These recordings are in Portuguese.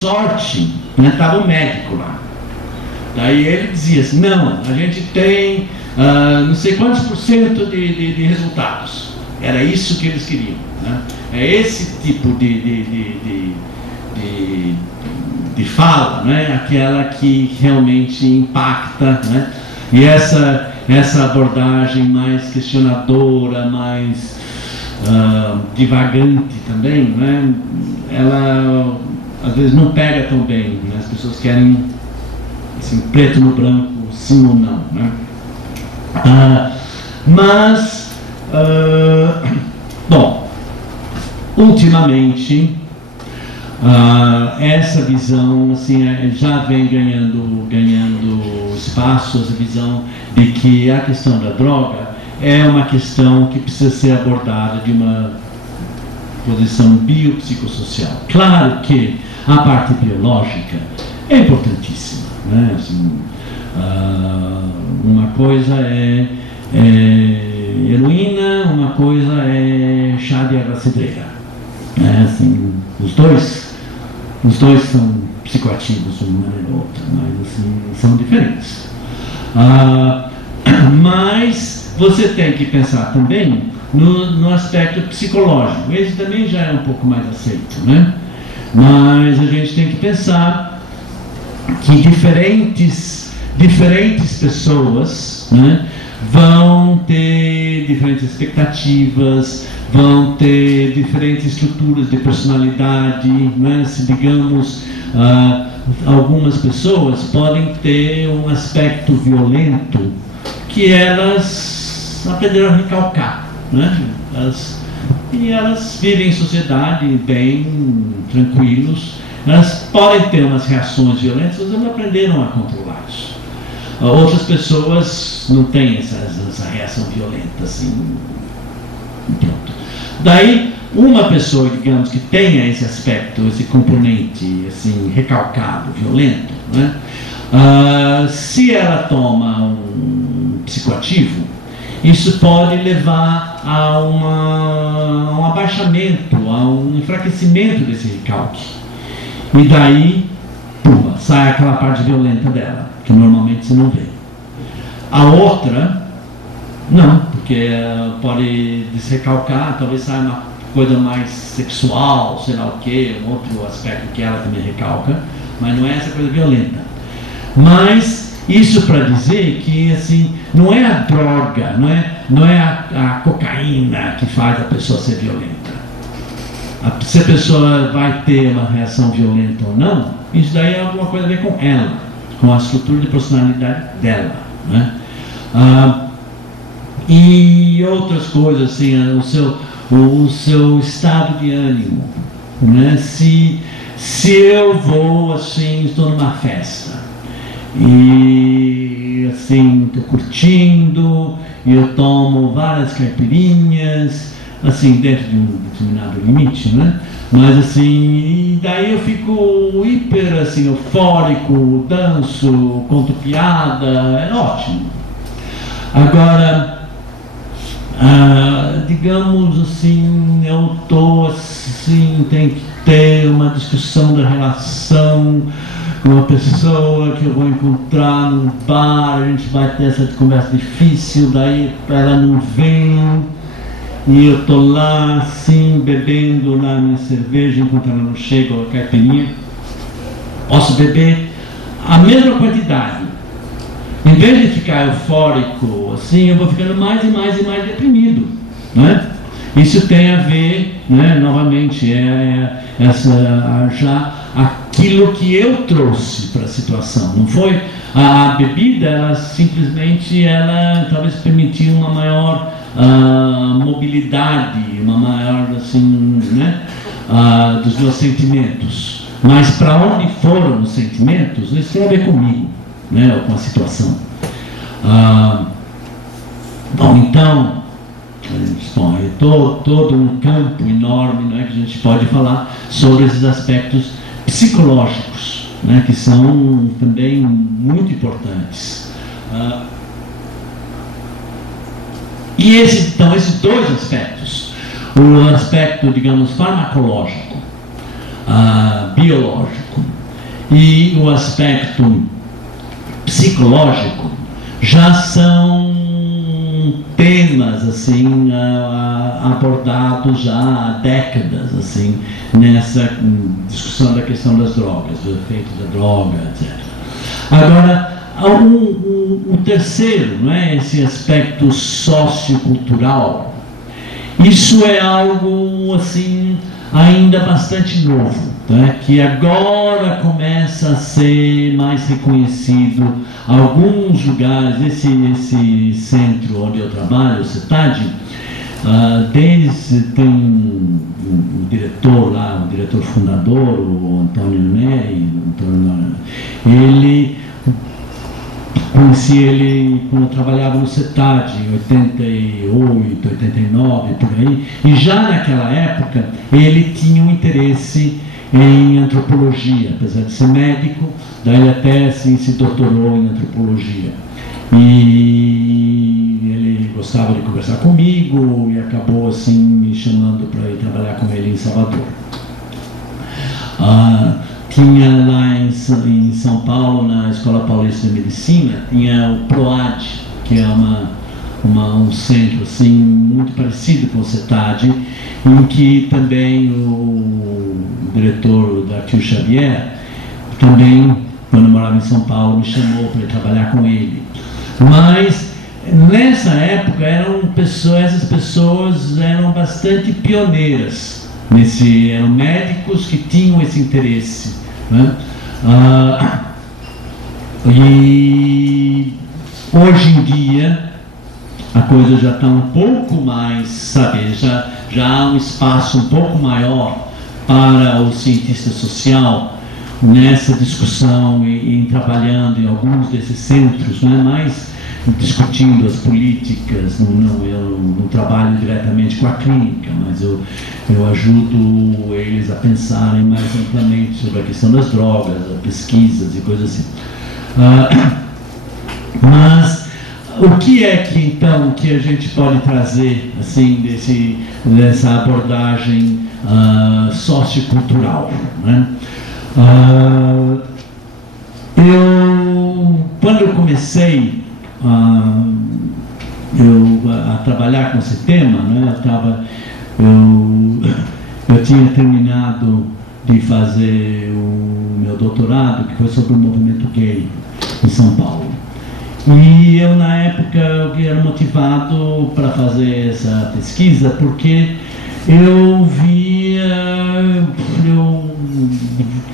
sorte, né, estava o médico lá. Daí ele dizia assim, não, a gente tem não sei quantos por cento de resultados. Era isso que eles queriam, né? É esse tipo de fala, né? Aquela que realmente impacta, né? E essa abordagem mais questionadora, mais divagante também, né? Ela às vezes não pega tão bem, né? As pessoas querem assim, preto no branco, sim ou não, né? Bom, ultimamente essa visão assim, já vem ganhando espaço, essa visão de que a questão da droga é uma questão que precisa ser abordada de uma posição biopsicossocial. Claro que a parte biológica é importantíssima, né? Assim, uma coisa é heroína, uma coisa é chá de erva cidreira, né? Assim, os dois são psicoativos de uma maneira ou outra, mas assim, são diferentes. Mas você tem que pensar também no aspecto psicológico. Esse também já é um pouco mais aceito, né? Mas a gente tem que pensar que diferentes pessoas, né, vão ter diferentes expectativas, vão ter diferentes estruturas de personalidade, né? Se digamos, algumas pessoas podem ter um aspecto violento que elas aprenderam a recalcar, né? Elas vivem em sociedade bem tranquilos, elas podem ter umas reações violentas, mas não aprenderam a controlar isso. Outras pessoas não têm essa reação violenta assim, pronto. Daí, uma pessoa, digamos, que tenha esse aspecto, esse componente assim, recalcado, violento, né? Se ela toma um psicoativo, isso pode levar a um abaixamento, a um enfraquecimento desse recalque. E daí, puma, sai aquela parte violenta dela, que normalmente você não vê. A outra, não, porque pode desrecalcar, talvez saia uma coisa mais sexual, sei lá o quê, um outro aspecto que ela também recalca, mas não é essa coisa violenta. Mas isso para dizer que assim, não é a droga, não é a cocaína que faz a pessoa ser violenta. Se a pessoa vai ter uma reação violenta ou não, isso daí é alguma coisa a ver com ela, com a estrutura de personalidade dela, né? E outras coisas assim, o seu estado de ânimo, né? Se eu vou assim, estou numa festa e assim, estou curtindo e eu tomo várias caipirinhas, assim, dentro de um determinado limite, né? Mas assim, daí eu fico hiper assim, eufórico, danço, conto piada, é ótimo. Agora, digamos assim, eu estou assim, tem que ter uma discussão da relação com uma pessoa que eu vou encontrar num bar, a gente vai ter essa conversa difícil, daí ela não vem, e eu estou lá assim, bebendo na minha cerveja, enquanto ela não chega, a caipirinha. Posso beber a mesma quantidade. Em vez de ficar eufórico, assim, eu vou ficando mais e mais e mais deprimido, né? Isso tem a ver, né, novamente, já aquilo que eu trouxe para a situação. Não foi a bebida, ela simplesmente, talvez permitiu uma maior mobilidade, uma maior, assim, né, dos meus sentimentos. Mas para onde foram os sentimentos, isso tem a ver comigo, né, ou com a situação. Bom, então, é todo um campo enorme, né, que a gente pode falar sobre esses aspectos psicológicos, né, que são também muito importantes. E então, esses dois aspectos, o aspecto, digamos, farmacológico, biológico e o aspecto psicológico já são temas assim abordados já há décadas assim nessa discussão da questão das drogas, do efeito da droga, etc. Agora, o terceiro, não é, esse aspecto sociocultural, isso é algo assim ainda bastante novo, né, que agora começa a ser mais reconhecido. Alguns lugares, esse centro onde eu trabalho, o CETAD, tem um diretor lá, o diretor fundador, o Antônio Neri, ele, conheci ele quando eu trabalhava no CETAD, em 88, 89, por aí, e já naquela época ele tinha um interesse em antropologia, apesar de ser médico, daí ele até assim, se doutorou em antropologia. E ele gostava de conversar comigo e acabou assim me chamando para ir trabalhar com ele em Salvador. Tinha lá em São Paulo, na Escola Paulista de Medicina, tinha o PROAD, que é um centro assim, muito parecido com o CETAD, em que também o diretor da Arthur Xavier, também, quando eu morava em São Paulo, me chamou para ir trabalhar com ele. Mas, nessa época, essas pessoas eram bastante pioneiras, eram médicos que tinham esse interesse, né? E hoje em dia a coisa já está um pouco mais, sabe, já há um espaço um pouco maior para o cientista social nessa discussão e trabalhando em alguns desses centros, né, mais discutindo as políticas. Eu não trabalho diretamente com a clínica, mas eu ajudo eles a pensarem mais amplamente sobre a questão das drogas, pesquisas e coisas assim. Mas o que é que então que a gente pode trazer assim dessa abordagem sociocultural, né? Quando eu comecei a trabalhar com esse tema, né, eu tinha terminado de fazer o meu doutorado, que foi sobre o movimento gay em São Paulo. E eu, na época, era motivado para fazer essa pesquisa porque eu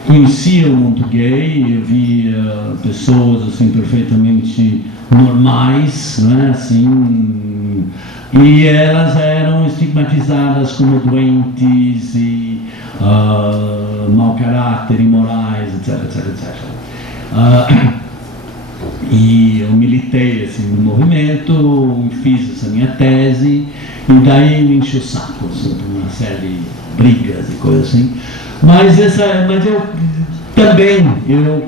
conhecia o mundo gay, eu via pessoas assim perfeitamente normais, né, assim, e elas eram estigmatizadas como doentes e mau caráter, imorais, etc, etc, etc. E eu militei assim, no movimento, fiz essa minha tese, e daí me enchi o saco, assim, por uma série de brigas e coisas assim. Mas eu também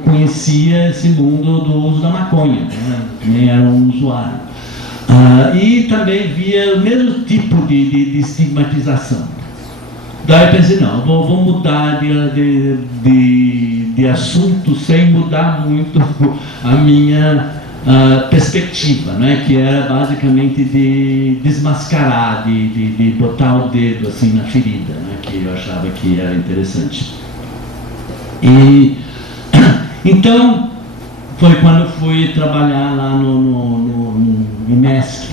conhecia esse mundo do uso da maconha, né? Também era um usuário. E também via o mesmo tipo de estigmatização. Daí eu pensei, não, vou mudar de assunto sem mudar muito a minha perspectiva, né? Que era basicamente de desmascarar, de botar o dedo assim na ferida, né? Que eu achava que era interessante. E então foi quando eu fui trabalhar lá no IMESC,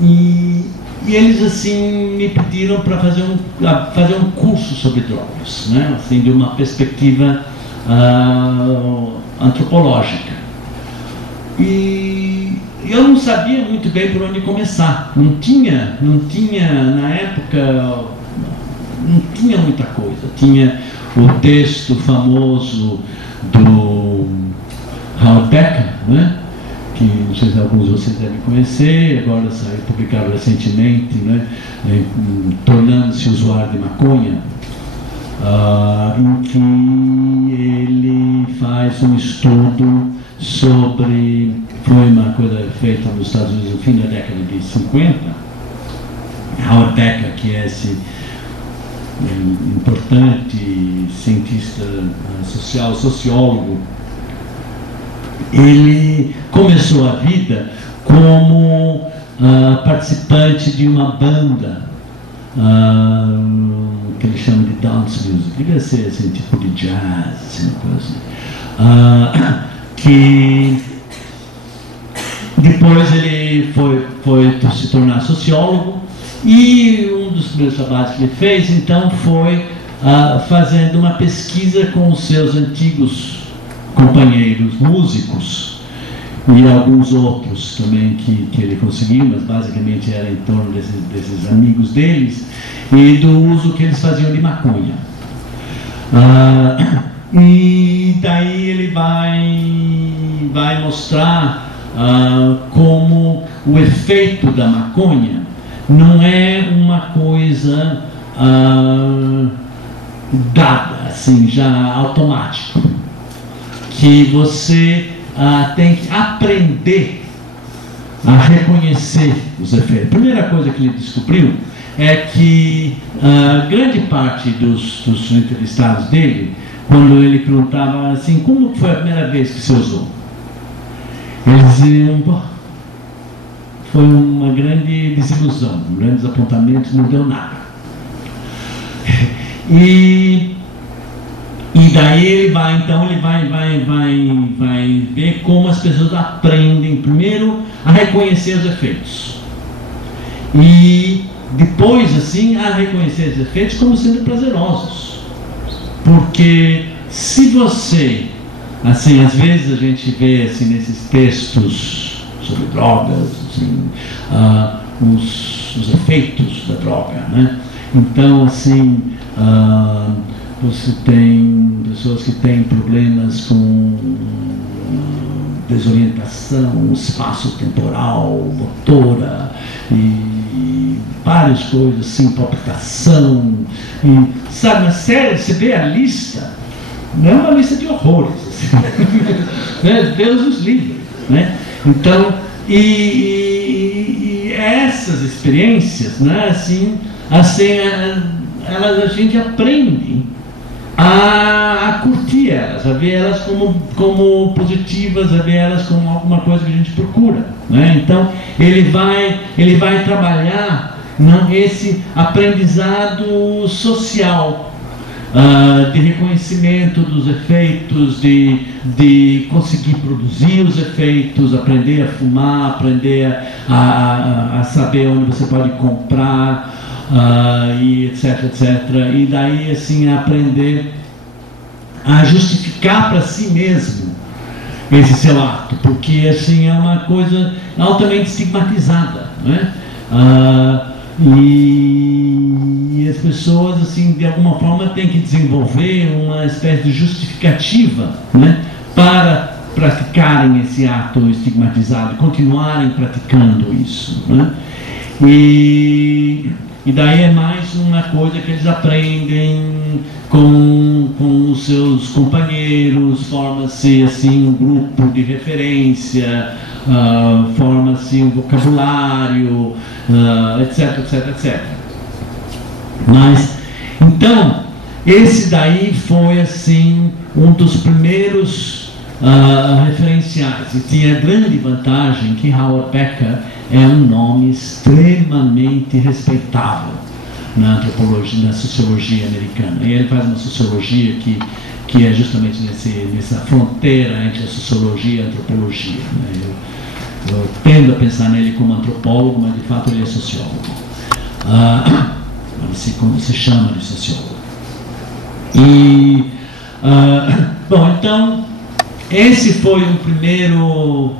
e eles assim me pediram para fazer um curso sobre drogas, né? Assim, de uma perspectiva antropológica. E eu não sabia muito bem por onde começar. Não tinha na época, não tinha muita coisa. Tinha o texto famoso do Howard Becker, né? Que não sei se alguns de vocês devem conhecer, agora saiu publicado recentemente, né? Tornando-se usuário de maconha, em que ele faz um estudo sobre, foi uma coisa feita nos Estados Unidos no fim da década de 50, Howard Becker, que é esse importante cientista social, sociólogo, ele começou a vida como participante de uma banda que ele chama de dance music, devia ser assim, tipo de jazz, assim, uma coisa assim. Que depois ele foi se tornar sociólogo, e um dos primeiros trabalhos que ele fez então foi fazendo uma pesquisa com os seus antigos companheiros músicos e alguns outros também que ele conseguiu, mas basicamente era em torno desses amigos deles, e do uso que eles faziam de maconha. E daí ele vai mostrar como o efeito da maconha não é uma coisa dada, assim, já automático, que você tem que aprender a reconhecer os efeitos. A primeira coisa que ele descobriu é que grande parte dos entrevistados dele, quando ele perguntava assim, como foi a primeira vez que você usou? Eles diziam, foi uma grande desilusão, um grande desapontamento, não deu nada. E daí ele vai ver como as pessoas aprendem primeiro a reconhecer os efeitos. E depois, assim, a reconhecer os efeitos como sendo prazerosos. Porque se você, assim, às vezes a gente vê assim, nesses textos sobre drogas, assim, os efeitos da droga, né? Então, assim, você tem pessoas que têm problemas com desorientação espaço-temporal, motora, e várias coisas assim, palpitação, e, sabe, na série você vê a lista, não é uma lista de horrores, assim, né? Deus nos livre, né? Então, e essas experiências, né, assim, a gente aprende a curtir elas, a ver elas como positivas, a ver elas como alguma coisa que a gente procura, né? Então ele vai trabalhar esse aprendizado social, de reconhecimento dos efeitos, de conseguir produzir os efeitos, aprender a fumar, aprender a saber onde você pode comprar, e etc, etc. E daí, assim, aprender a justificar para si mesmo esse seu ato, porque, assim, é uma coisa altamente estigmatizada, né? E as pessoas, assim, de alguma forma têm que desenvolver uma espécie de justificativa, né, para praticarem esse ato estigmatizado, continuarem praticando isso, né? E daí é mais uma coisa que eles aprendem com os seus companheiros, forma-se assim um grupo de referência, forma-se um vocabulário, etc, etc, etc. Mas, então, esse daí foi assim um dos primeiros referenciais, e tinha a grande vantagem que Howard Becker é um nome extremamente respeitável na antropologia, na sociologia americana. E ele faz uma sociologia que é justamente nessa fronteira entre a sociologia e a antropologia, né? Eu tendo a pensar nele como antropólogo, mas de fato ele é sociólogo. Como se chama de sociólogo. E, bom, então, esse foi um primeiro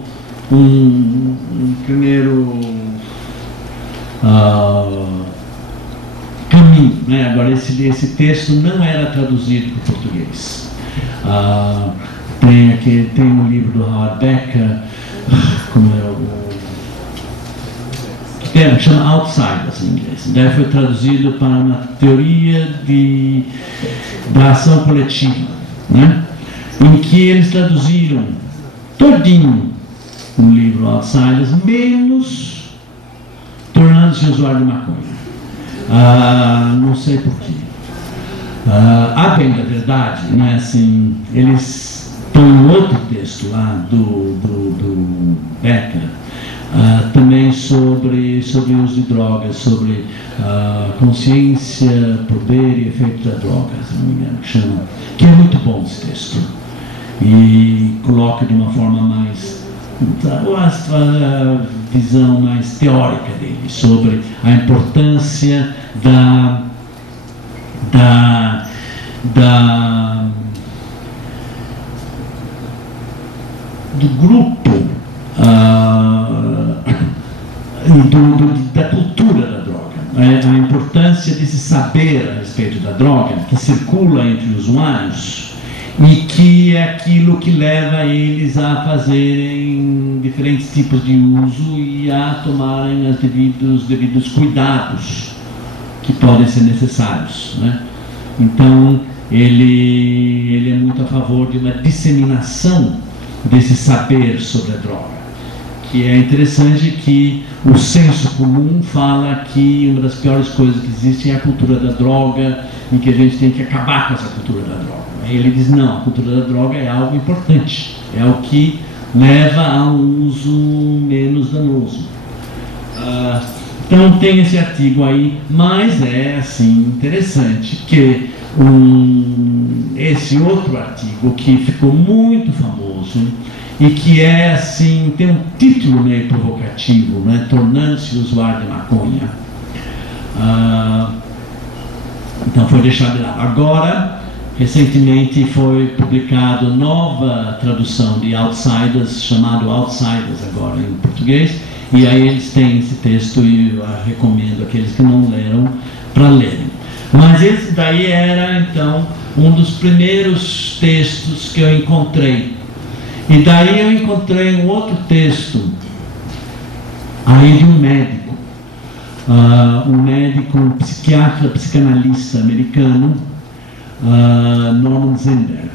caminho, né? Agora, esse texto não era traduzido para o português. Tem um livro do Howard Becker, como é chama Outsiders em inglês. Daí foi traduzido para uma teoria da ação coletiva, né? Em que eles traduziram todinho o livro Outsiders, menos tornando-se usuário de maconha. Não sei porquê. A bem da verdade, né? Assim, eles estão em outro texto lá do Becker, também sobre o uso de drogas, sobre consciência, poder e efeito da droga, se não me engano, que é muito bom esse texto. E coloca de uma forma mais, a visão mais teórica dele, sobre a importância do grupo e da cultura da droga, a importância desse saber a respeito da droga que circula entre os usuários e que é aquilo que leva eles a fazerem diferentes tipos de uso e a tomarem os devidos cuidados que podem ser necessários, né? Então, ele é muito a favor de uma disseminação desse saber sobre a droga, que é interessante que o senso comum fala que uma das piores coisas que existe é a cultura da droga e que a gente tem que acabar com essa cultura da droga. Aí ele diz, não, a cultura da droga é algo importante, é o que leva a um uso menos danoso. Então tem esse artigo aí, mas é assim interessante que esse outro artigo que ficou muito famoso e que é assim, tem um título meio provocativo, né? Tornando-se usuário de maconha. Então foi deixado de lado. Agora, recentemente foi publicado nova tradução de Outsiders, chamado Outsiders agora em português, e aí eles têm esse texto e eu recomendo aqueles que não leram para lerem. Mas esse daí era então um dos primeiros textos que eu encontrei. E daí eu encontrei um outro texto aí de um médico, um psiquiatra, psicanalista americano, Norman Zinberg,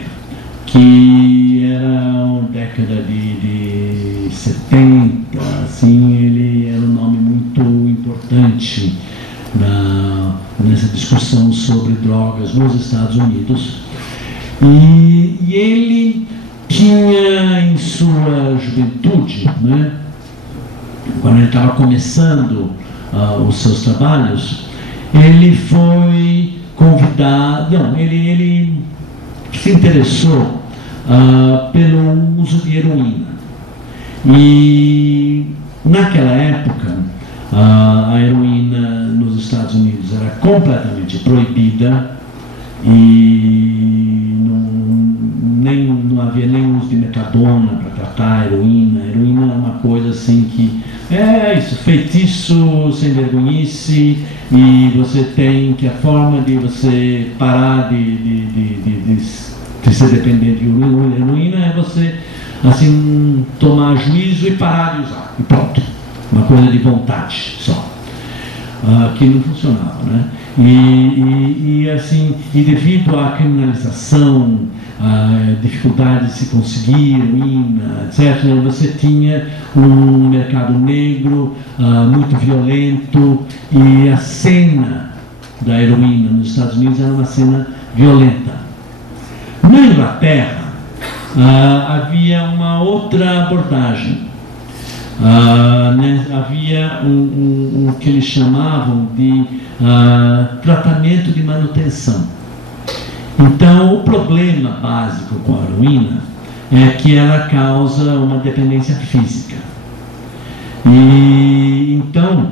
que era uma década de 70, assim, ele era um nome muito importante nessa discussão sobre drogas nos Estados Unidos. E ele tinha em sua juventude, né, quando ele estava começando os seus trabalhos, ele foi convidado, ele se interessou pelo uso de heroína. E naquela época a heroína nos Estados Unidos era completamente proibida e não havia nem uso de metadona para tratar a heroína. A heroína é uma coisa assim que é isso, feitiço sem vergonhice, e você tem que a forma de você parar de ser dependente de heroína é você assim tomar juízo e parar de usar, e pronto, uma coisa de vontade só, que não funcionava, né? E assim, e devido à criminalização, a dificuldade de se conseguir heroína, etc., você tinha um mercado negro muito violento, e a cena da heroína nos Estados Unidos era uma cena violenta. Na Inglaterra havia uma outra abordagem. Havia um que eles chamavam de tratamento de manutenção. Então, o problema básico com a heroína é que ela causa uma dependência física. E então,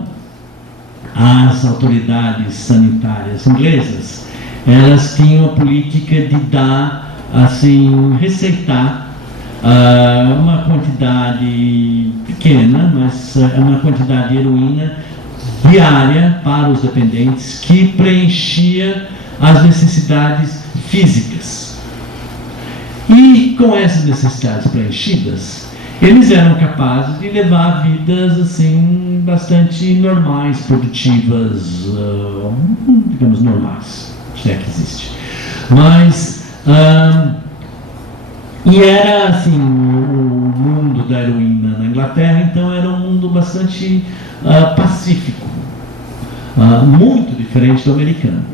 as autoridades sanitárias inglesas, elas tinham a política de dar, assim, receitar uma quantidade pequena, mas uma quantidade de heroína diária para os dependentes, que preenchia as necessidades físicas. E com essas necessidades preenchidas, eles eram capazes de levar vidas assim bastante normais, produtivas, digamos normais, se é que existe. Mas e era assim, o mundo da heroína na Inglaterra, então era um mundo bastante pacífico, muito diferente do americano.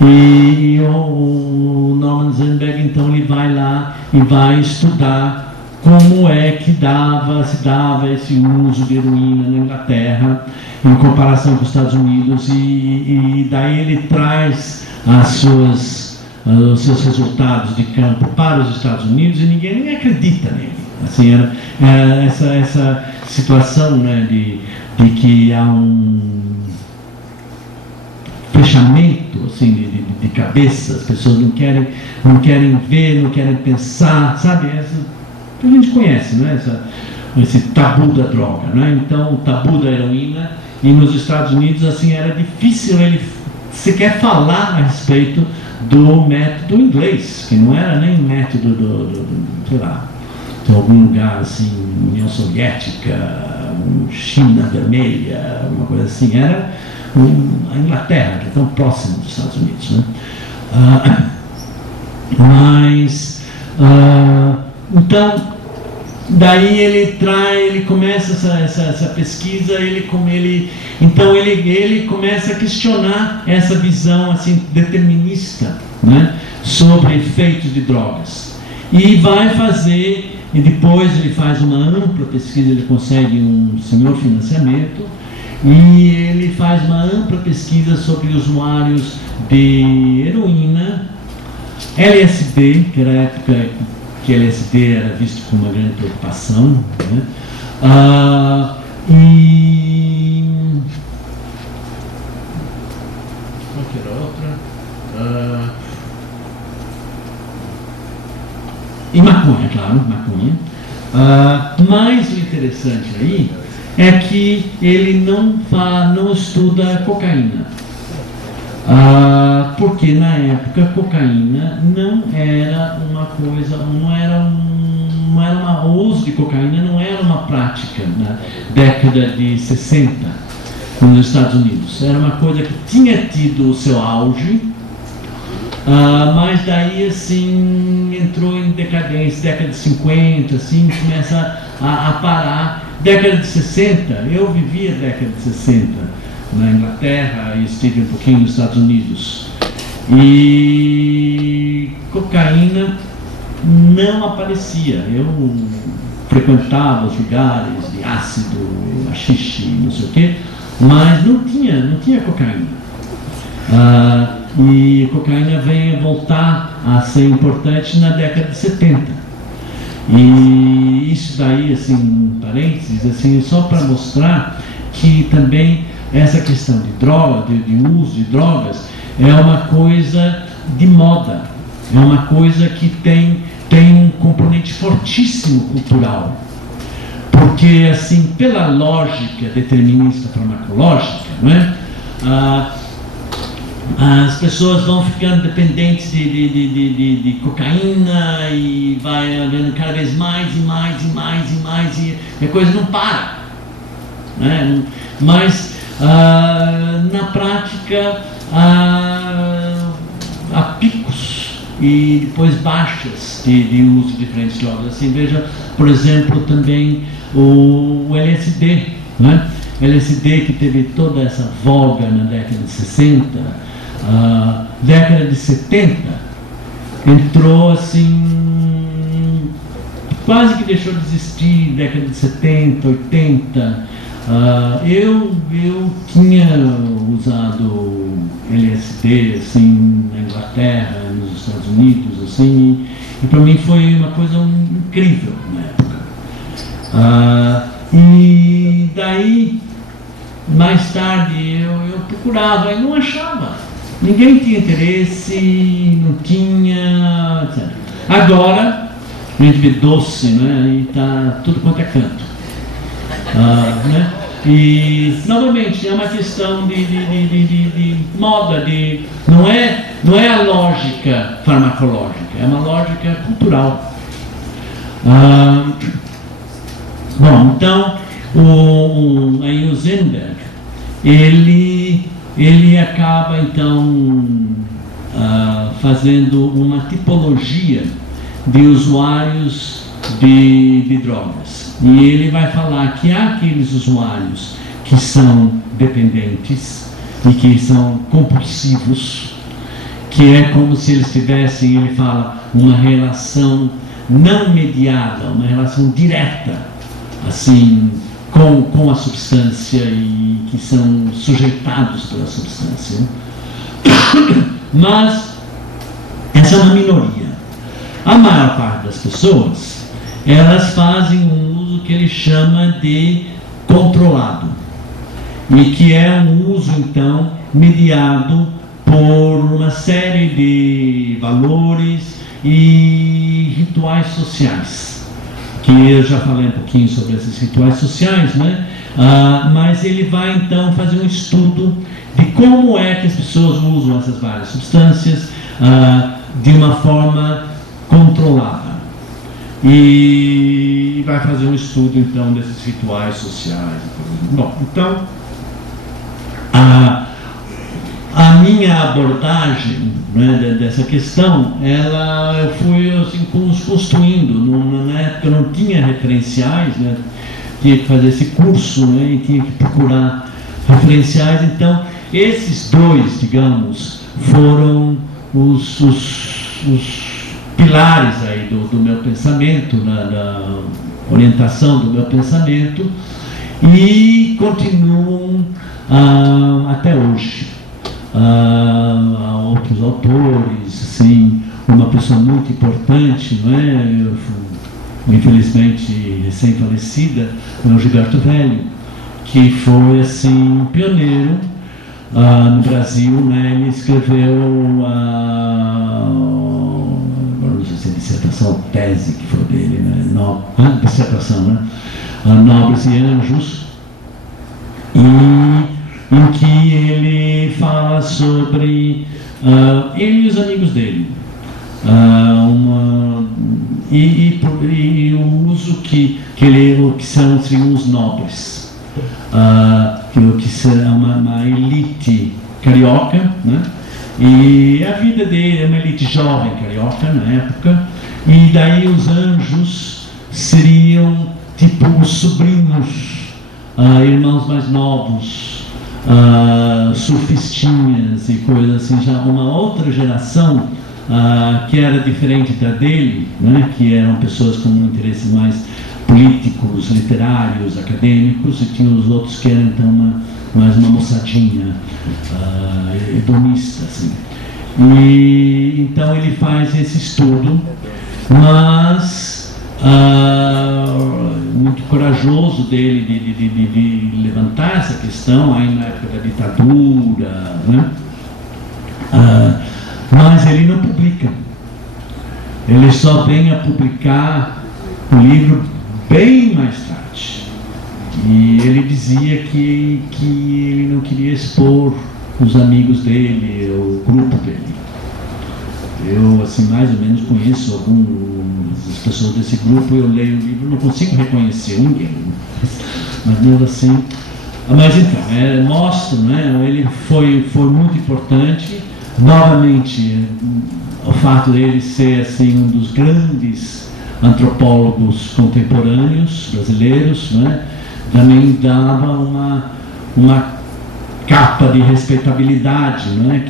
E o Norman Zenberg, então, ele vai lá e vai estudar como é que se dava esse uso de heroína na Inglaterra em comparação com os Estados Unidos, e daí ele traz os seus resultados de campo para os Estados Unidos, e ninguém nem acredita nele. Assim, era essa situação, né, de que há um fechamento assim, de cabeça, as pessoas não querem ver, não querem pensar, sabe? A gente conhece, né? Esse tabu da droga, né? Então, o tabu da heroína, e nos Estados Unidos, assim, era difícil ele sequer falar a respeito do método inglês, que não era nem método sei lá, de algum lugar assim, União Soviética, China Vermelha, uma coisa assim, era a Inglaterra, que é tão próxima dos Estados Unidos, né? Então, daí ele começa essa pesquisa, então ele começa a questionar essa visão assim determinista, né, sobre efeitos de drogas, e depois ele faz uma ampla pesquisa, ele consegue um senhor financiamento, e ele faz uma ampla pesquisa sobre usuários de heroína, LSD, que era a época que LSD era visto como uma grande preocupação, né? Qualquer outra. E maconha, claro, maconha. Mas o interessante aí é que ele não estuda cocaína. Porque na época a cocaína não era uma coisa, o uso de cocaína não era uma prática na década de 60 nos Estados Unidos. Era uma coisa que tinha tido o seu auge, mas daí assim entrou em decadência, década de 50, assim, começa a parar. Década de 60, eu vivi a década de 60 na Inglaterra e estive um pouquinho nos Estados Unidos, e cocaína não aparecia. Eu frequentava os lugares de ácido, haxixe, não sei o quê, mas não tinha cocaína. E a cocaína vem a voltar a ser importante na década de 70. E isso daí, assim, um parênteses, assim, só para mostrar que também essa questão de droga, de uso de drogas, é uma coisa de moda, é uma coisa que tem um componente fortíssimo cultural. Porque, assim, pela lógica determinista farmacológica, não é? As pessoas vão ficando dependentes de cocaína, e vai havendo cada vez mais e a coisa não para, né? Mas na prática há picos e depois baixas de uso de diferentes drogas. Assim, veja, por exemplo, também o LSD, né? LSD, que teve toda essa voga na década de 60, década de 70, entrou assim, quase que deixou de existir, década de 70, 80. Eu tinha usado LSD assim, na Inglaterra, nos Estados Unidos, assim, e para mim foi uma coisa incrível na época. E daí, mais tarde, eu procurava e não achava. Ninguém tinha interesse, não tinha, etc. Agora, a gente vê doce, né? E está tudo quanto é canto. Né? E, novamente, é uma questão de moda, não é a lógica farmacológica, é uma lógica cultural. Bom, então, aí o Zenberg, ele acaba, então, fazendo uma tipologia de usuários de drogas. E ele vai falar que há aqueles usuários que são dependentes e que são compulsivos, que é como se eles tivessem, ele fala, uma relação não mediada, uma relação direta, assim, com a substância e que são sujeitados pela substância. Mas essa é uma minoria. A maior parte das pessoas, elas fazem um uso que ele chama de controlado, e que é um uso, então, mediado por uma série de valores e rituais sociais, que eu já falei um pouquinho sobre esses rituais sociais, né? Mas ele vai então fazer um estudo de como é que as pessoas usam essas várias substâncias de uma forma controlada, e vai fazer um estudo então desses rituais sociais. Bom, então a minha abordagem, né, dessa questão, eu fui assim, construindo. Na época eu não tinha referenciais, né, tinha que fazer esse curso, né, e tinha que procurar referenciais. Então, esses dois, digamos, foram os pilares aí do meu pensamento, da orientação do meu pensamento, e continuam até hoje. Há outros autores, assim, uma pessoa muito importante, não é? Infelizmente recém-falecida, o Gilberto Velho, que foi assim pioneiro no Brasil, né? Ele escreveu agora não sei se é dissertação ou tese que foi dele, né? Dissertação, né? Nobres e Anjos, em que ele fala sobre ele e os amigos dele, e o uso que são os nobres, que são uma elite carioca, né? E a vida dele é uma elite jovem carioca na época, e daí os anjos seriam tipo os sobrinhos, irmãos mais novos, surfistinhas e coisas assim, já uma outra geração que era diferente da dele, né, que eram pessoas com interesses mais políticos, literários, acadêmicos, e tinha os outros que eram então mais uma moçadinha hedonista, assim. E então ele faz esse estudo, mas muito corajoso dele de levantar essa questão aí na época da ditadura, né? Mas ele não publica. Ele só vem a publicar o livro bem mais tarde. E ele dizia que ele não queria expor os amigos dele, o grupo dele. Eu, assim, mais ou menos conheço algumas pessoas desse grupo, eu leio o livro, não consigo reconhecer ninguém, mas mesmo assim. Mas então, mostra, né, ele foi muito importante. Novamente, o fato dele ser assim, um dos grandes antropólogos contemporâneos brasileiros, né, também dava uma capa de respeitabilidade, né,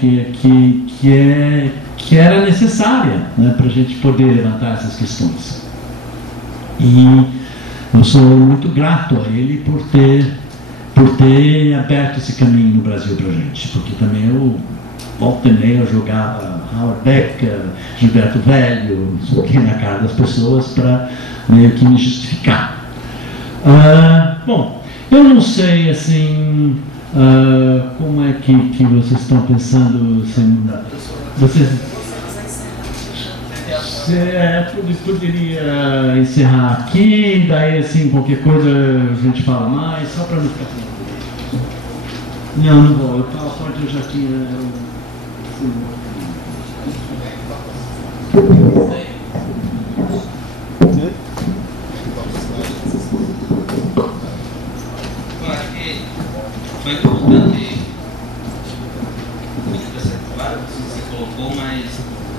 que era necessária, né, para a gente poder levantar essas questões. E eu sou muito grato a ele por ter aberto esse caminho no Brasil para a gente, porque também eu volta e meia eu jogava Howard Becker, Gilberto Velho, soquei na cara das pessoas para meio que me justificar. Bom, eu não sei assim como é que vocês estão pensando, assim, vocês poderia encerrar aqui, daí assim qualquer coisa a gente fala mais, só para não ficar não vou, eu falo forte, eu já tinha foi importante várias coisas que você colocou, mas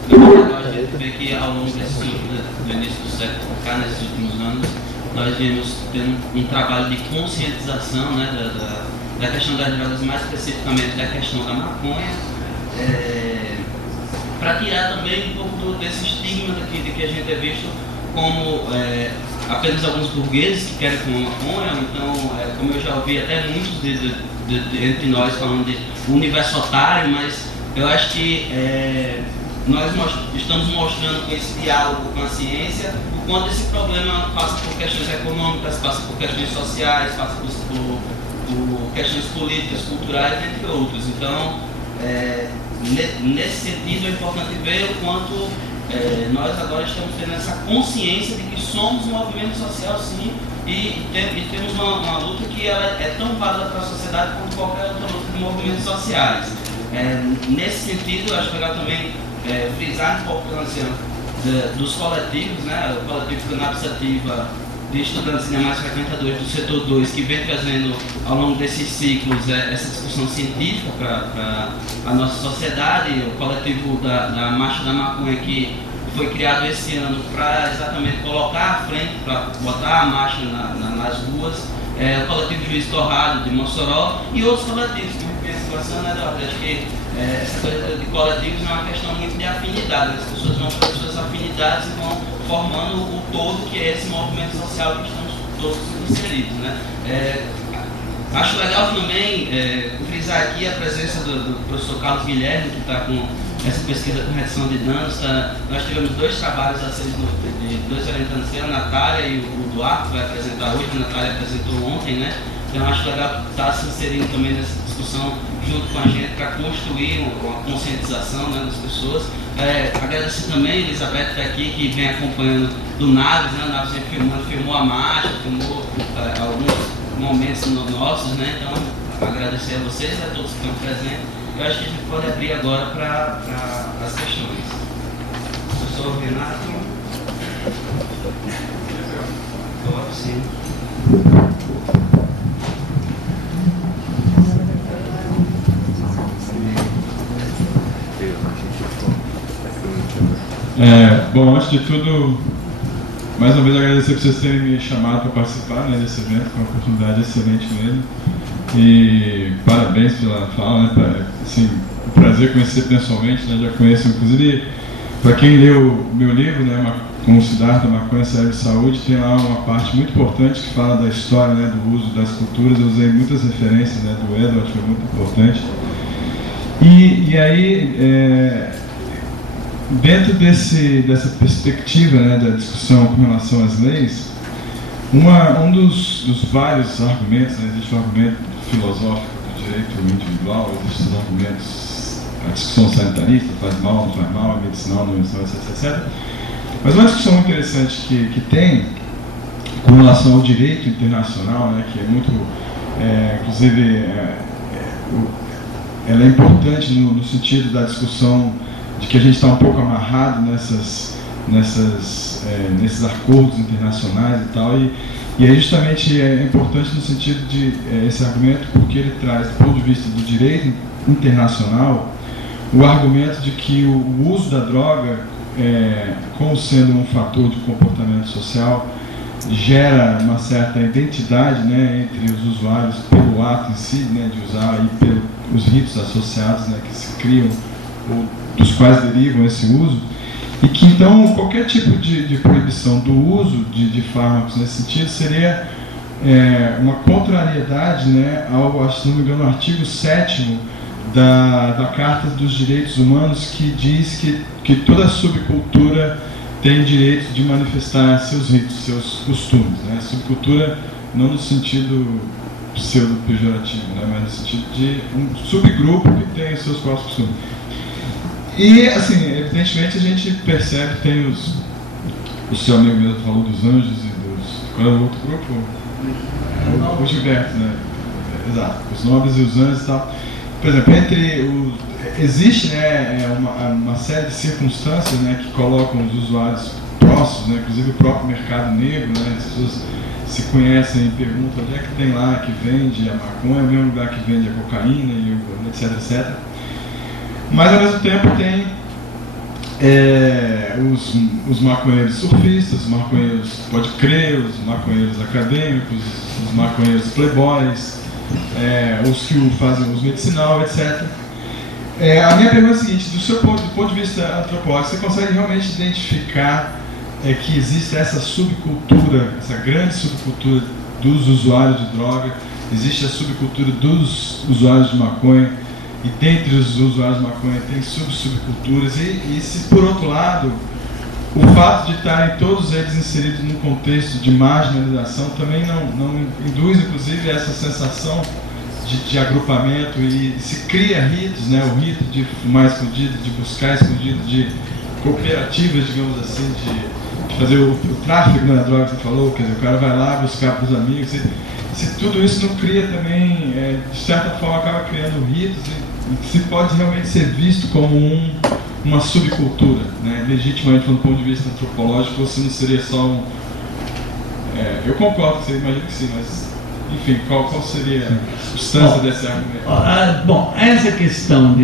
foi legal a gente ver que ao longo do início do século cá, nesses últimos anos, nós viemos tendo um trabalho de conscientização, né, da questão das drogas, mais especificamente da questão da maconha, para tirar também um pouco desse estigma de que a gente é visto como apenas alguns burgueses que querem fumar maconha. Então, como eu já ouvi até muitos entre nós falando de universo otário, mas eu acho que nós estamos mostrando com esse diálogo com a ciência o quanto esse problema passa por questões econômicas, passa por questões sociais, passa por questões políticas, culturais, entre outros. Então, nesse sentido, é importante ver o quanto nós agora estamos tendo essa consciência de que somos um movimento social, sim, e temos uma luta que ela é tão válida para a sociedade quanto qualquer outra luta de movimentos sociais. Nesse sentido, eu acho legal também frisar a importância dos coletivos, né? O coletivo Cannabis Sativa de estudantes e mais frequentadores do setor 2, que vem trazendo ao longo desses ciclos essa discussão científica para a nossa sociedade, o coletivo da Marcha da Maconha, que foi criado esse ano para exatamente colocar à frente, para botar a marcha nas ruas, o coletivo Juiz Torrado de Mossoró e outros coletivos que me pensam, né, Eduardo? Acho que essa coisa de coletivos é uma questão muito de afinidade, as pessoas vão para as suas afinidades e vão formando o todo que é esse movimento social que estamos todos inseridos, né? Acho legal também frisar aqui a presença do professor Carlos Guilherme, que está com essa pesquisa com redução de danos. Nós tivemos 2 trabalhos a ser de 2 orientantes, a Natália e o Duarte, que vai apresentar hoje. A Natália apresentou ontem, né? Então acho legal estar se inserindo também nessa discussão junto com a gente para construir uma conscientização, né, das pessoas. Agradecer também a Elizabeth que está aqui, que vem acompanhando do Naves, né? O Naves filmou a marcha, filmou alguns momentos nossos, né? Então agradecer a vocês e a todos que estão presentes. Eu acho que a gente pode abrir agora para as questões. Professor Renato. Coloque sim. Bom, antes de tudo, mais uma vez agradecer por vocês terem me chamado para participar, né, desse evento, que é uma oportunidade excelente mesmo. E parabéns pela fala, né, assim, um prazer conhecer pessoalmente, né, já conheço, inclusive, para quem leu o meu livro, né, com o Siddhartha, Maconha, Cérebro e Saúde, tem lá uma parte muito importante que fala da história, né, do uso das culturas. Eu usei muitas referências, né, do Edward, foi muito importante. E aí, dentro dessa perspectiva, né, da discussão com relação às leis, um dos vários argumentos, né, existe o argumento filosófico do direito individual, existem os argumentos, a discussão sanitarista, faz mal, não faz mal, é medicinal, não é medicinal, etc. Mas uma discussão muito interessante que tem com relação ao direito internacional, né, que é muito, inclusive, ela é importante no sentido da discussão de que a gente está um pouco amarrado nesses acordos internacionais e tal, e aí justamente é importante no sentido de esse argumento, porque ele traz, do ponto de vista do direito internacional, o argumento de que o uso da droga, como sendo um fator de comportamento social, gera uma certa identidade, né, entre os usuários pelo ato em si, né, de usar, e pelos ritos associados, né, que se criam, ou dos quais derivam esse uso, e que então qualquer tipo de proibição do uso de fármacos nesse sentido seria uma contrariedade, né, ao, se não me engano, no artigo 7º da Carta dos Direitos Humanos, que diz que toda subcultura tem direito de manifestar seus ritos, seus costumes, né? Subcultura não no sentido pseudo-pejorativo, né, mas no sentido de um subgrupo que tem os seus próprios costumes. E, assim, evidentemente a gente percebe, tem o seu amigo mesmo falou dos anjos e dos... Qual é o outro grupo? O Gilberto, né? Exato, os nobres e os anjos e tal. Por exemplo, existe, né, uma série de circunstâncias, né, que colocam os usuários próximos, né, inclusive o próprio mercado negro, né, as pessoas se conhecem e perguntam onde é que tem lá que vende a maconha, é o mesmo lugar que vende a cocaína, e etc, etc. Mas ao mesmo tempo tem os maconheiros surfistas, os maconheiros pode crer, os maconheiros acadêmicos, os maconheiros playboys, os que fazem uso medicinal, etc. A minha pergunta é a seguinte: do ponto de vista antropológico, você consegue realmente identificar que existe essa subcultura, essa grande subcultura dos usuários de droga, existe a subcultura dos usuários de maconha, e dentre os usuários de maconha tem subculturas, e se por outro lado, o fato de estarem todos eles inseridos num contexto de marginalização também não induz, inclusive, essa sensação de agrupamento, e se cria ritos, né, o rito de fumar escondido, de buscar escondido, de cooperativas, digamos assim, de fazer o tráfico da droga que você falou, quer dizer, o cara vai lá buscar para os amigos, se tudo isso não cria também, de certa forma acaba criando ritos, e se pode realmente ser visto como uma subcultura, né, legitimamente, do ponto de vista antropológico, ou se não seria só um... eu concordo, você imagina que sim, mas... Enfim, qual seria a substância desse argumento? Bom, essa questão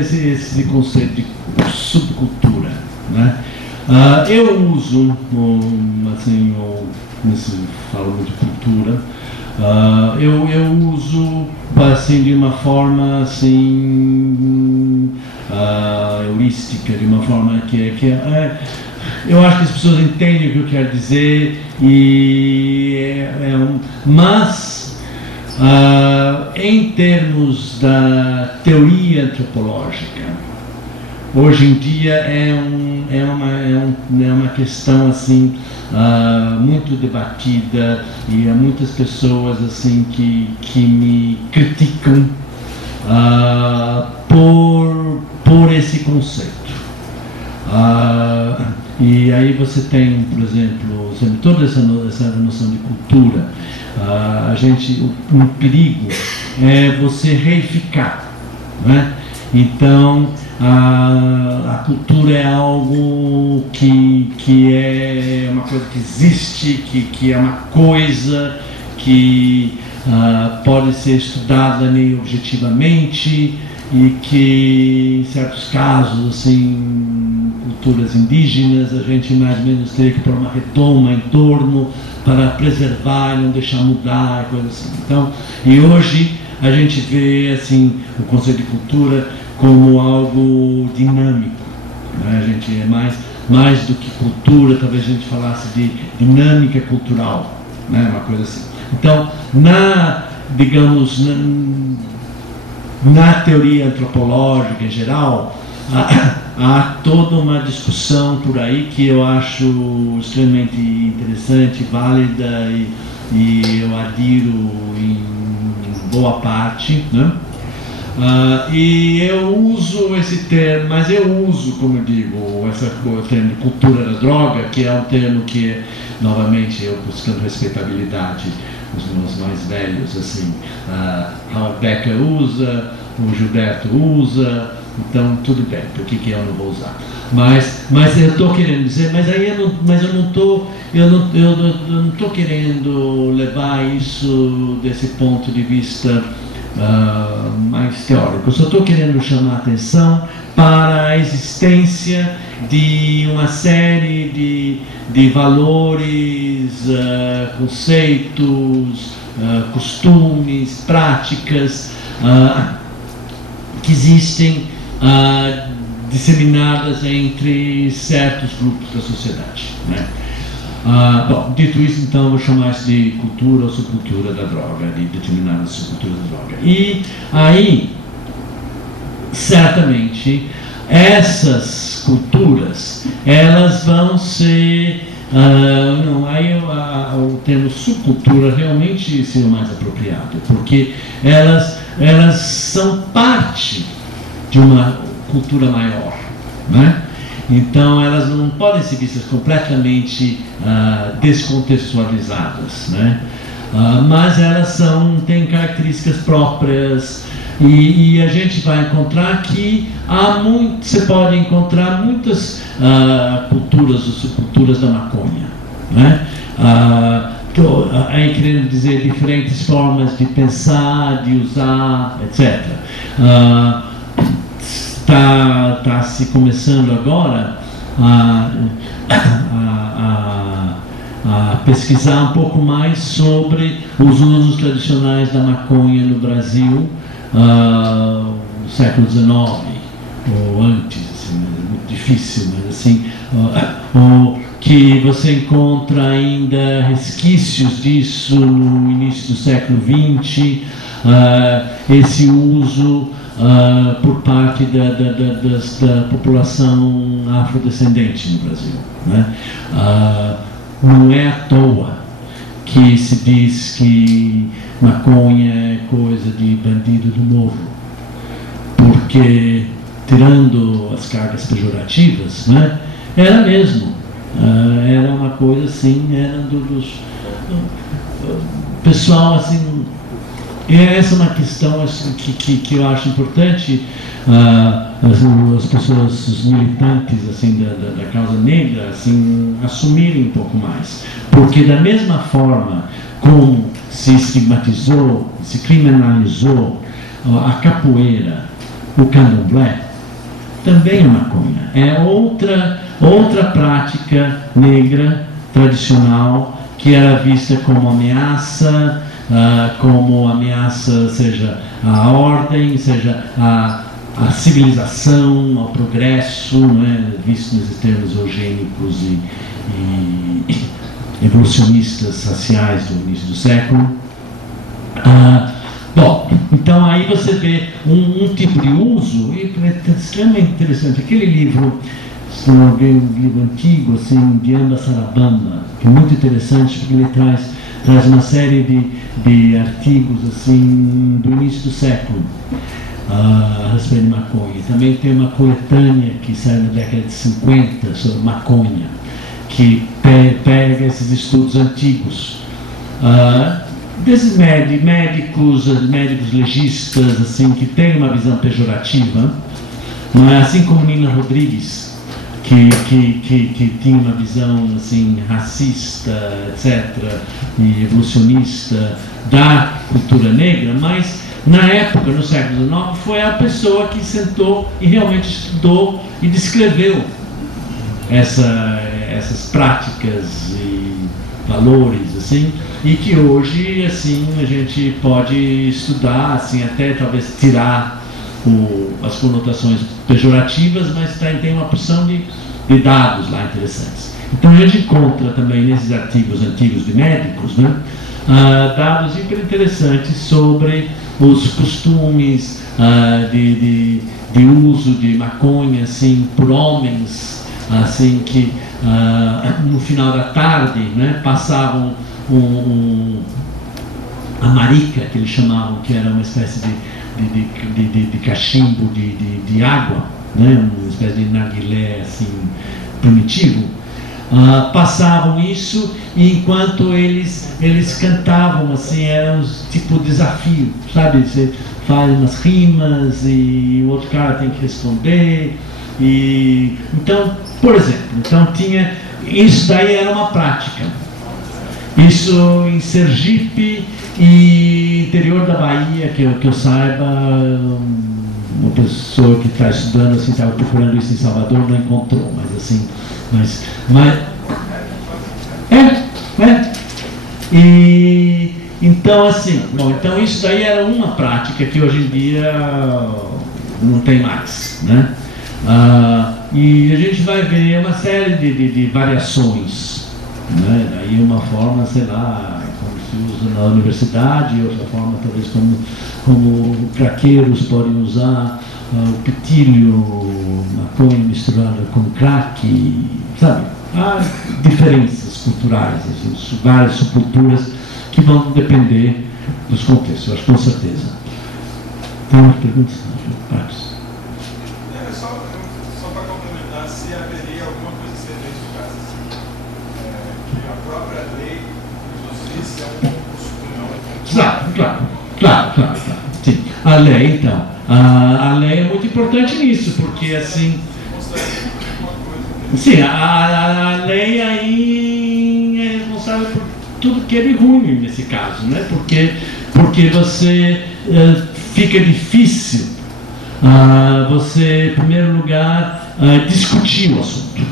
esse conceito de subcultura, né? Eu uso, assim, nesse falo muito de cultura, eu uso assim de uma forma assim heurística, de uma forma eu acho que as pessoas entendem o que eu quero dizer, mas em termos da teoria antropológica, hoje em dia é uma questão assim muito debatida, e há muitas pessoas assim que me criticam por esse conceito. E aí você tem, por exemplo, toda essa noção de cultura. Um perigo é você reificar, né? Então a cultura é algo que é uma coisa que existe, que é uma coisa que pode ser estudada meio objetivamente, e que em certos casos, assim, culturas indígenas, a gente mais ou menos teria que pôr uma retoma em torno para preservar e não deixar mudar, coisa assim. Então, e hoje a gente vê assim o conceito de cultura como algo dinâmico, né? A gente é mais do que cultura, talvez a gente falasse de dinâmica cultural, né? Uma coisa assim. Então, digamos, na teoria antropológica em geral, há toda uma discussão por aí que eu acho extremamente interessante, válida, e eu adiro em boa parte, né? E eu uso esse termo, mas eu uso, como eu digo, o termo de cultura da droga, que é um termo que, novamente, eu buscando respeitabilidade, os meus mais velhos, assim, Howard Becker usa, o Gilberto usa, então tudo bem, por que eu não vou usar? Mas eu estou querendo dizer, mas eu não estou querendo levar isso desse ponto de vista mais teórico. Eu só estou querendo chamar a atenção para a existência de uma série de valores, conceitos, costumes, práticas que existem disseminadas entre certos grupos da sociedade, né? Bom, dito isso, então, eu vou chamar isso de cultura ou subcultura da droga, de determinada subcultura da droga. E aí, certamente, essas culturas, elas vão ser... o termo subcultura realmente seria o mais apropriado, porque elas são parte de uma cultura maior, né? Então elas não podem ser vistas completamente descontextualizadas, né? Mas elas têm características próprias, e a gente vai encontrar que você pode encontrar muitas culturas ou subculturas da maconha, né? Aí querendo dizer diferentes formas de pensar, de usar, etc. Está se começando agora a pesquisar um pouco mais sobre os usos tradicionais da maconha no Brasil, século XIX ou antes, assim, é muito difícil, mas assim, que você encontra ainda resquícios disso no início do século XX, esse uso por parte da população afrodescendente no Brasil, né? Não é à toa que se diz que maconha é coisa de bandido do morro, porque, tirando as cargas pejorativas, né, era mesmo, era uma coisa assim, era dos pessoal assim. E essa é uma questão assim, que eu acho importante as pessoas, os militantes assim, da causa negra assim, assumirem um pouco mais. Porque da mesma forma como se estigmatizou, se criminalizou a capoeira, o candomblé, também a maconha. É outra prática negra tradicional que era vista como ameaça, seja a ordem, seja a civilização, ao progresso, né, visto nesses termos eugênicos e evolucionistas raciais do início do século. Bom, então aí você vê um tipo de uso, e é extremamente interessante. Aquele livro, um livro antigo, assim, de Amba Sarabamba, que é muito interessante, porque ele traz uma série de artigos assim, do início do século a respeito de maconha. Também tem uma coletânea que saiu na década de 50 sobre maconha, que pega esses estudos antigos. Desses médicos legistas, assim, que têm uma visão pejorativa, não é? Assim como Nina Rodrigues, que tinha uma visão assim, racista, etc., e evolucionista da cultura negra, mas na época, no século XIX, foi a pessoa que sentou e realmente estudou e descreveu essas práticas e valores, assim, e que hoje, assim, a gente pode estudar, assim, até talvez tirar as conotações pejorativas, mas tem uma porção de dados lá interessantes. Então a gente encontra também nesses artigos antigos de médicos, né, dados hiper interessantes sobre os costumes de uso de maconha, assim, por homens, assim, que no final da tarde, né, passavam a marica, que eles chamavam, que era uma espécie de cachimbo de água, né, uma espécie de narguilé assim, primitivo. Passavam isso e enquanto eles cantavam, assim, era um tipo de desafio, sabe? Você faz umas rimas e o outro cara tem que responder. E então, por exemplo, tinha isso, daí era uma prática. Isso em Sergipe e interior da Bahia, que eu saiba, uma pessoa que está estudando, assim, estava procurando isso em Salvador, não encontrou, mas assim, e então, assim, bom, então isso daí era uma prática que hoje em dia não tem mais, né? E a gente vai ver uma série de variações, né? Daí uma forma, sei lá, como se usa na universidade, outra forma talvez como craqueiros podem usar o pitilho, maconha misturada com crack, sabe? Há diferenças culturais, assim, várias subculturas que vão depender dos contextos, eu acho, com certeza. Tem umas perguntas? Marcos? Só para complementar, se haveria alguma coisa a ser verificada, que a própria lei dos vícios é um costume, Claro. Sim. A lei, então. A lei é muito importante nisso, porque assim. Sim, a lei aí é responsável por tudo que é de ruim nesse caso, né? Porque você fica difícil você, em primeiro lugar, discutir o assunto.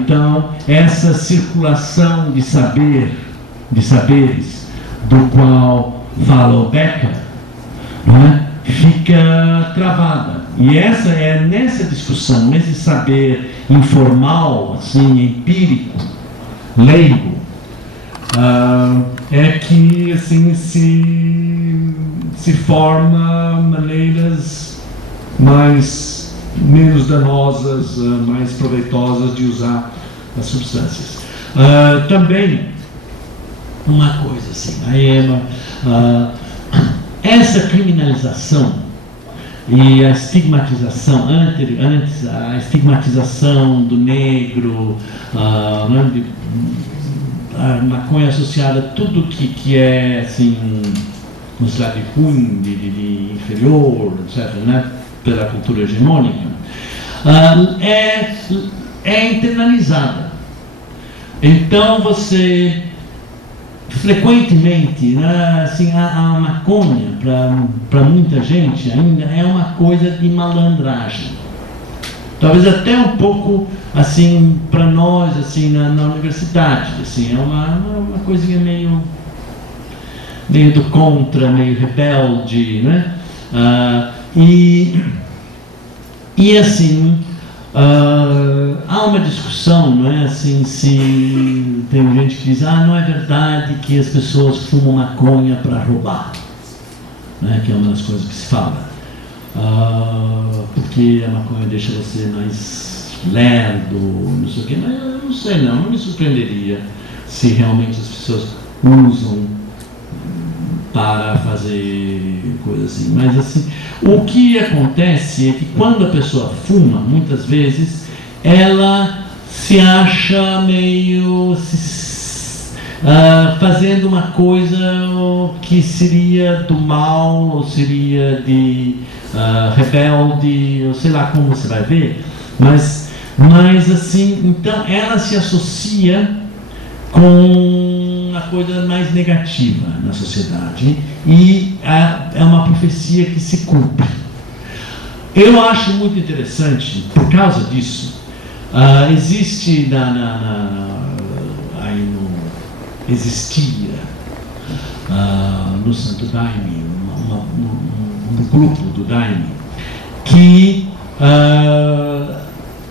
Então, essa circulação de saberes, do qual fala o Becker, não é? fica travada. E essa é nessa discussão, nesse saber informal, assim, empírico, leigo, é que assim se forma maneiras menos danosas, mais proveitosas de usar as substâncias. Também uma coisa assim, essa criminalização e a estigmatização, antes a estigmatização do negro, a maconha associada a tudo que é assim, considerado de ruim, de inferior, etc., né, pela cultura hegemônica, é internalizada. Então você frequentemente, né, assim, a maconha para muita gente ainda é uma coisa de malandragem, talvez até um pouco assim para nós assim na universidade, assim, é uma coisinha meio do contra, meio rebelde, né? E assim, há uma discussão, não é? Assim, se tem gente que diz, não é verdade que as pessoas fumam maconha para roubar, né? Que é uma das coisas que se fala, porque a maconha deixa você mais lerdo, não sei o quê, mas eu não sei, não me surpreenderia se realmente as pessoas usam para fazer coisas assim. Mas assim, o que acontece é que quando a pessoa fuma, muitas vezes, ela se acha meio fazendo uma coisa que seria do mal, ou seria de rebelde, ou sei lá como você vai ver, mas assim, então ela se associa com a coisa mais negativa na sociedade e é uma profecia que se cumpre. Eu acho muito interessante, por causa disso, existe existia no Santo Daime um grupo do Daime que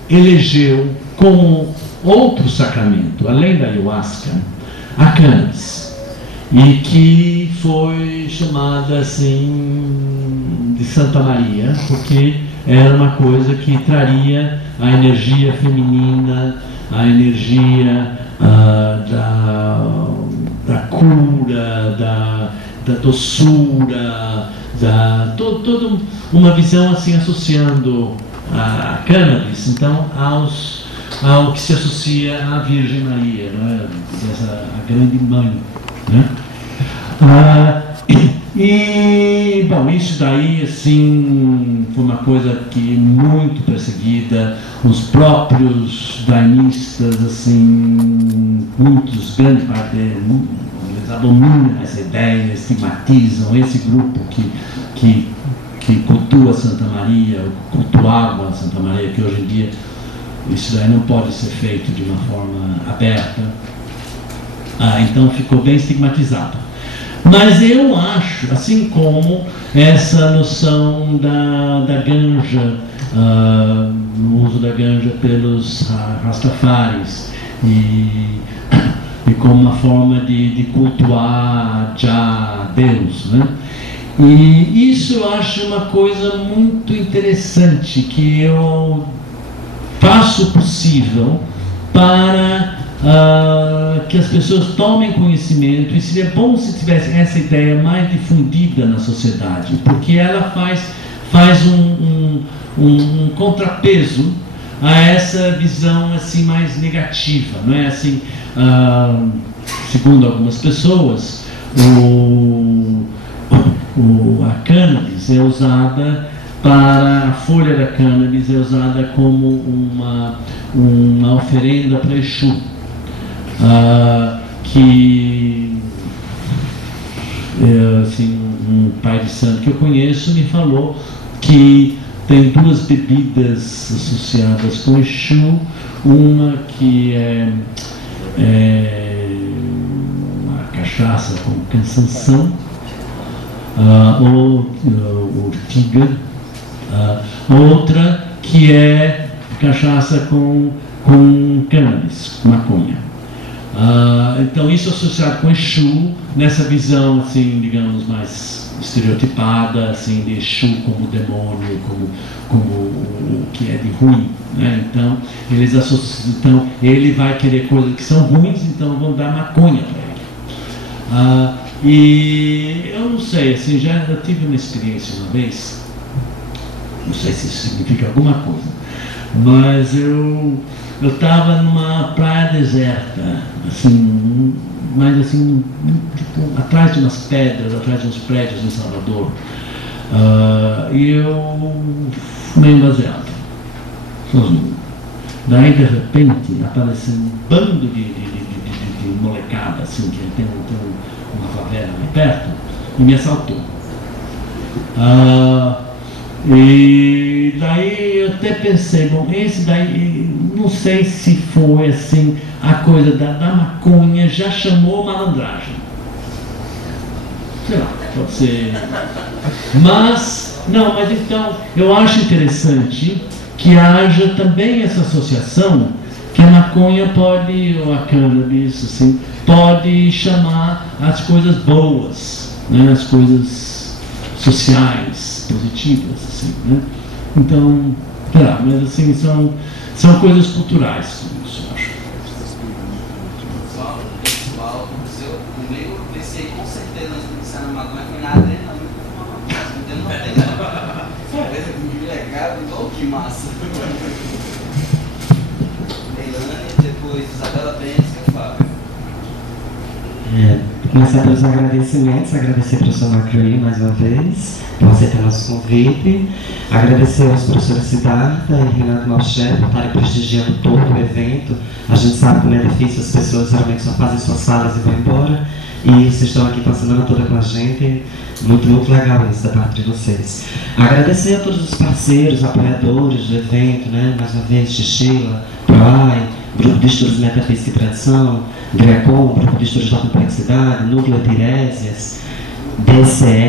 elegeu como outro sacramento, além da ayahuasca, a cannabis, e que foi chamada assim de Santa Maria, porque era uma coisa que traria a energia feminina, a energia da cura, da doçura, toda uma visão assim associando a cannabis, então, ao que se associa à Virgem Maria, não é? A grande mãe, né? Bom, isso daí, assim, foi uma coisa que muito perseguida, os próprios daimistas, assim, muitos, grande parte deles, eles abominam essa ideia, estigmatizam esse grupo que cultua Santa Maria, ou cultuava Santa Maria, que hoje em dia isso daí não pode ser feito de uma forma aberta, então ficou bem estigmatizado. Mas eu acho, assim como essa noção da ganja, o uso da ganja pelos Rastafaris, e como uma forma de cultuar já Deus, né? E isso eu acho uma coisa muito interessante, que eu faço o possível para que as pessoas tomem conhecimento, e seria bom se tivesse essa ideia mais difundida na sociedade, porque ela faz um contrapeso a essa visão assim mais negativa, não é? Assim, segundo algumas pessoas, a cannabis é usada a folha da cannabis é usada como uma oferenda para Exu, que assim, um pai de santo que eu conheço me falou que tem duas bebidas associadas com Exu, uma que é uma cachaça com cansanção, ou Tiger. Outra que é cachaça com cannabis, maconha. Então isso associado com Exu, nessa visão, assim, digamos, mais estereotipada, assim, de Exu como demônio, como o que é de ruim, né? Então eles associam, então ele vai querer coisas que são ruins, então vão dar maconha para ele. E eu não sei, assim, eu tive uma experiência uma vez, não sei se isso significa alguma coisa, mas eu estava numa praia deserta, assim, mas assim, tipo, atrás de umas pedras, atrás de uns prédios em Salvador, e eu fumei um baseado, sozinho. Daí, de repente, apareceu um bando de molecada, assim, que tem uma favela ali perto, e me assaltou. E daí eu até pensei, bom, esse daí, não sei se foi assim, a coisa da maconha já chamou malandragem. Sei lá, pode ser. Mas então, eu acho interessante que haja também essa associação, que a maconha pode, ou a cannabis, assim, pode chamar as coisas boas, né, as coisas sociais, positivas, assim, né? Então, mas assim, são coisas culturais, isso eu acho. Pessoal, comigo, pensei com certeza antes de iniciar na maconha, foi na adrenalina, não tem nada. Foi legal, igual que massa. Leilane, depois Isabela Pérez e o Fábio. Começar pelos agradecimentos, agradecer ao professor Macri mais uma vez, por aceitar nosso convite, agradecer aos professores Siddhartha e Renato Malcher por estarem prestigiando todo o evento. A gente sabe como é difícil, as pessoas geralmente só fazem suas salas e vão embora, e vocês estão aqui passando a semana toda com a gente, muito, muito legal isso da parte de vocês. Agradecer a todos os parceiros, apoiadores do evento, né? Mais uma vez, Xixila, Proai, Grupo de Estudos Metafísica e Tradição, Greco, Grupo de Estudos da Complexidade, Núcleo de Herésias, DCE.